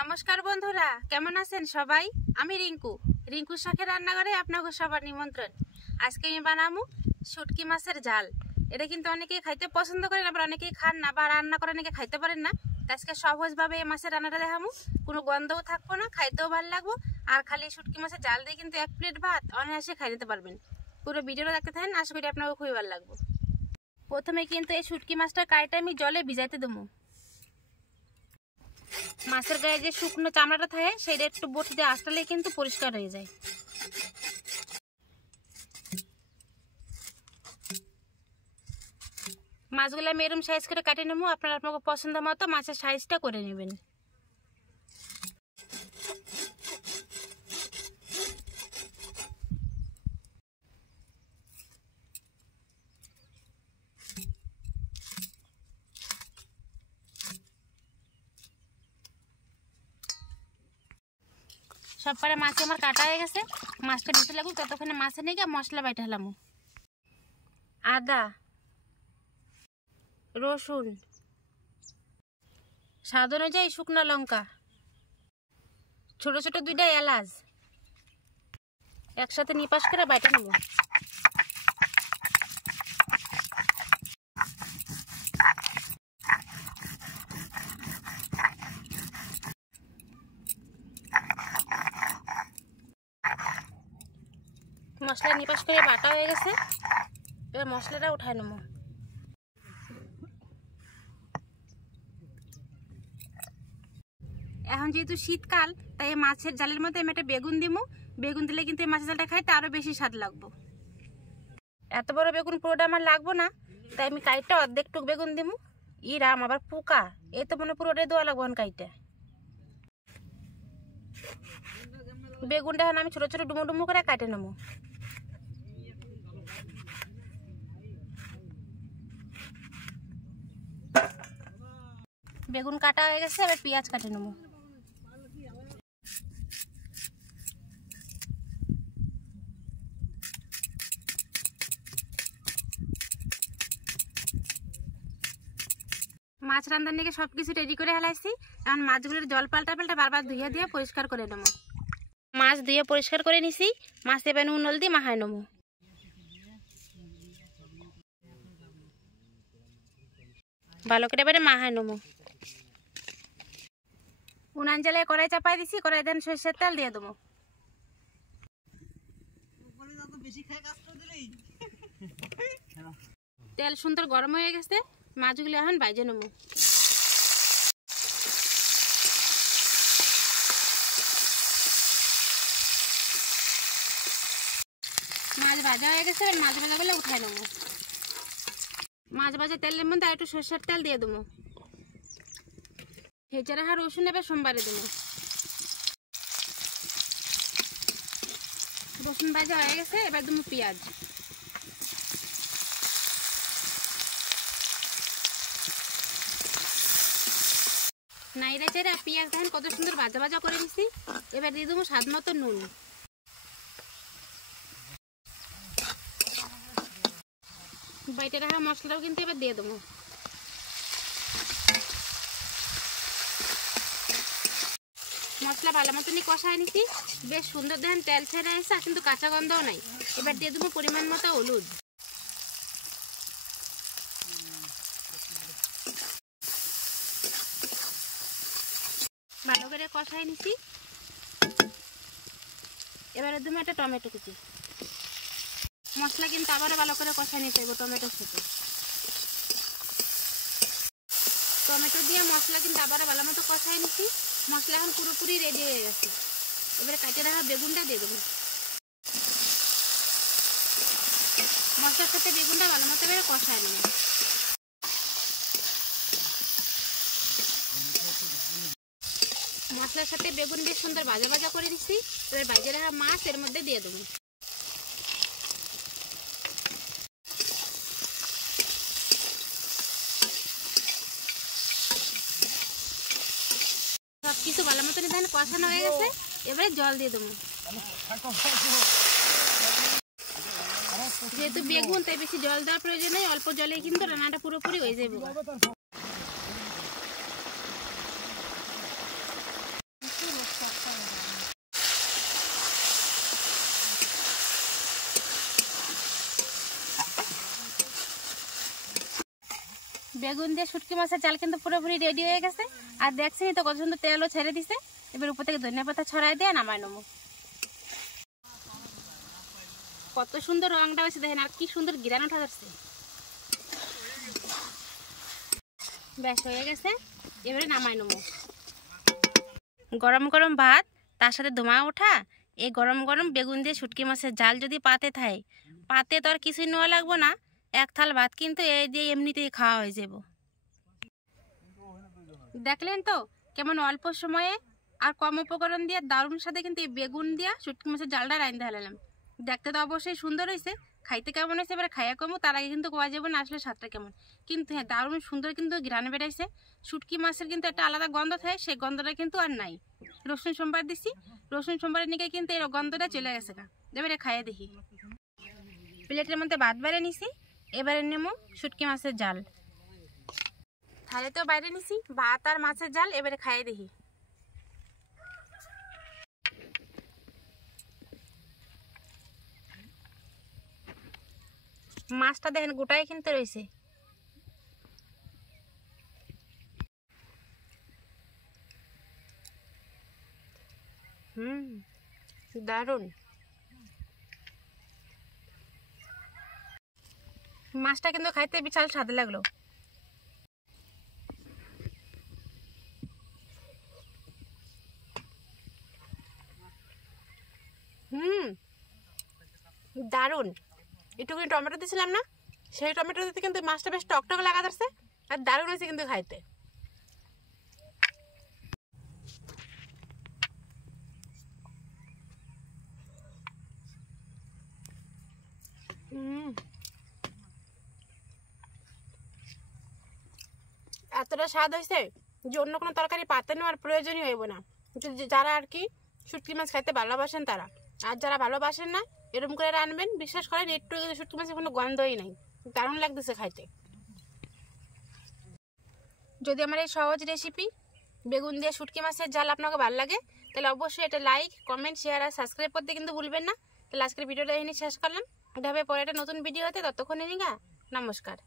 নমস্কার বন্ধুরা, কেমন আছেন সবাই? আমি রিঙ্কু শখের রান্নাঘরে আপনাকে সবার নিমন্ত্রণ। আজকে আমি বানাবো শুটকি মাছের ঝাল। এটা কিন্তু অনেকেই খাইতে পছন্দ করেন, আবার অনেকেই খান না, বা রান্না করে অনেকে খাইতে পারেন না। আজকে সহজভাবে এই মাছের রান্নাটা দেখাবো, কোনো গন্ধও থাকবো না, খাইতেও ভালো লাগবো। আর খালি শুটকি মাছের ঝাল দিয়ে কিন্তু 1 প্লেট ভাত অনায়াসে খাই নিতে পারবেন। পুরো ভিডিওটা দেখতে থাকেন, আশা করি আপনাকে খুবই ভালো লাগবে। প্রথমে কিন্তু এই শুটকি মাছটা কাইটা আমি জলে ভিজাইতে দেবো। মাছের গায়ে যে শুকনো চামড়াটা থাকে সেটা একটু বটি দিয়ে আঁচড়ালেই কিন্তু পরিষ্কার হয়ে যায়। মাছগুলো আমি এরকম সাইজ করে কাটিয়ে নেবো। আপনারা আপনাকে পছন্দ মতো মাছের সাইজটা করে নেবেন। সব পরে মাছ আমার কাটা হয়ে গেছে। মাছটা দিতে লাগুক, ততক্ষণে মাছে নিয়ে গিয়ে মশলা বাইটা হলাম। আদা, রসুন, স্বাদ অনুযায়ী শুকনো লঙ্কা, ছোট ছোট 2টা এলাচ একসাথে নিপাস করে বাইটা নেব। মশলা নিপাস করে বাটা হয়ে গেছে, এবার মশলাটা উঠায় নেব। এখন যেহেতু শীতকাল, তাই মাছের জালের মধ্যে আমি একটা বেগুন দিব। বেগুন দিলে কিন্তু এই মাছের জালটা খাইতে আরো বেশি স্বাদ লাগবে। এত বড় বেগুন পুরোটা আমার লাগবো না, তাই আমি কাইটা অর্ধেক টুক বেগুন দিব। ইরাম আবার পোকা, এই তো মনে পুরোটাই দেওয়া লাগবো কাইটা। বেগুনটা এখন আমি ছোট ছোট ডুমো ডুমো করে কাটে নেবো। বেগুন কাটা হয়ে গেছে, এবার পেঁয়াজ কাটে নেবো। মাছ রান্নার নিয়ে সবকিছু রেডি করে হেলাইছি। এখন মাছগুলোর জল পাল্টা পাল্টা বারবার ধুয়ে দিয়ে পরিষ্কার করে নেবো। মাছ ধুয়ে পরিষ্কার করে নিছি। মাছ এবার নুন হলদি মাখায় নেবো। ভালো করে এবারে মাখায় নেবো। উনান জ্বালায় কড়াই চাপাই দিছি। কড়াই দেন সরষের তেল দিয়ে দেবো। তেল সুন্দর গরম হয়ে গেছে, মাছগুলো এখন ভাজে নেবো। মাছ ভাজা হয়ে গেছে, মাছ ভাজা বলে উঠাই নেবো। মাছ ভাজা তেলের মধ্যে একটু সরষের তেল দিয়ে দেবো। ভেজে রাখা রসুন এবার সোমবারে দেবো। রসুন ভাজা হয়ে গেছে, এবার দেবো পেঁয়াজ। নাইরা চেরা পেঁয়াজ দেখেন কত সুন্দর ভাজা ভাজা করে নিছি। এবার দিয়ে দেবো স্বাদ মতো নুন। বাইটে রাখা মশলাটাও কিন্তু এবার দিয়ে দেবো। মশলা ভালো মতনই কষায় নিছি, বেশ সুন্দর দেখেন তেল ছেড়ে এসে, কিন্তু কাঁচা গন্ধও নাই। এবার দিয়ে দেবো পরিমাণ মতো হলুদ। ভালো করে কষায় নিছি। এবারে দেবো একটা টমেটো কুচি। মশলা কিন্তু আবারও ভালো করে কষায় নিতে হবে টমেটোর সাথে। টমেটো দিয়ে মশলা কিন্তু আবারও ভালো মতো কষায় নিছি। মশলা এখন পুরোপুরি রেডি হয়ে গেছে। এবারে কাটে রাখা বেগুনটা দিয়ে দেবো। মশলার সাথে বেগুনটা ভালো মতো এবারে কষায় নেব। মশলার সাথে বেগুন বেশ সুন্দর ভাজা ভাজা করে দিচ্ছি। এবার ভাজা রাখা মাছ এর মধ্যে দিয়ে দেবো। সবকিছু ভালো মতন দেখেন কষানো হয়ে গেছে, এবারে জল দিয়ে দেবো। যেহেতু বেগুন, তাই বেশি জল দেওয়ার প্রয়োজন নেই, অল্প জলে কিন্তু রান্নাটা পুরোপুরি হয়ে যাবে। বেগুন দিয়ে শুটকি মাছের জাল কিন্তু পুরোপুরি রেডি হয়ে গেছে। আর দেখছি তো কত সুন্দর তেলও ছেড়ে দিছে। এবার উপর থেকে ধনিয়া পাতা ছড়াই দিয়ে নামাই নেবো। কত সুন্দর রংটা হয়েছে দেখেন, আর কি সুন্দর ঘিরান ওঠা যাচ্ছে। ব্যাস হয়ে গেছে, এবারে নামাই নেবো। গরম গরম ভাত, তার সাথে ধোঁয়া ওঠা এই গরম গরম বেগুন দিয়ে শুটকি মাছের জাল যদি পাতে থাকে, পাতে তো আর কিছুই নেওয়া লাগবো না, এক থাল ভাত কিন্তু এই দিয়ে এমনিতেই খাওয়া হয়ে যাব। দেখলেন তো কেমন অল্প সময়ে আর কম উপকরণ দিয়ে দারুণ সাথে কিন্তু এই বেগুন দিয়া শুটকি মাছের জালটা রাঁধতে হারালাম। দেখতে তো অবশ্যই সুন্দর হয়েছে, খাইতে কেমন হয়েছে এবার খাইয়া কমো, তার আগে কিন্তু কোয়া যাবো না আসলে স্বাদটা কেমন। কিন্তু হ্যাঁ, দারুণ সুন্দর কিন্তু ঘ্রাণ বেড়াইছে। শুটকি মাছের কিন্তু একটা আলাদা গন্ধ থাকে, সেই গন্ধটা কিন্তু আর নাই। রসুন সোমবার দিছি, রসুন সোমবারের নিকে কিন্তু এই গন্ধটা চলে গেছে। এবারে খাইয়ে দেখি। প্লেটের মধ্যে ভাত বাইরে নিছি, এবারে নেবো শুটকি মাছের জাল। থালে তো বাইরে নিছি ভাত আর মাছের জাল, এবারে খাইয়ে দেখি। মাছটা দেখেন গোটাই কিন্তু রয়েছে। দারুন। মাছটা কিন্তু খাইতে বিশাল স্বাদ লাগলো। দারুন। একটুখানি টমেটো দিয়েছিলাম না, সেই টমেটো দিতে কিন্তু মাছটা বেশ টকটক লাগা যাচ্ছে, আর দারুণ হয়েছে কিন্তু খাইতে। এতটা স্বাদ হয়েছে যে অন্য কোনো তরকারি পাতে নেওয়ার প্রয়োজনই হইব না। যারা আর কি শুটকি মাছ খাইতে ভালোবাসেন তারা, আর যারা ভালোবাসেন না এরকম করে রানবেন, বিশ্বাস করেন একটু শুটকি মাছের কোনো গন্ধই নাই, দারুণ লাগতেছে খাইতে। যদি আমার এই সহজ রেসিপি বেগুন দিয়ে শুটকি মাছের জাল আপনাকে ভালো লাগে, তাহলে অবশ্যই এটা লাইক, কমেন্ট, শেয়ার আর সাবস্ক্রাইব করতে কিন্তু ভুলবেন না। তাহলে আজকের ভিডিওটা এখানে শেষ করলাম, দেখা হবে পরে একটা নতুন ভিডিও হতে। ততক্ষণে নিগা নমস্কার।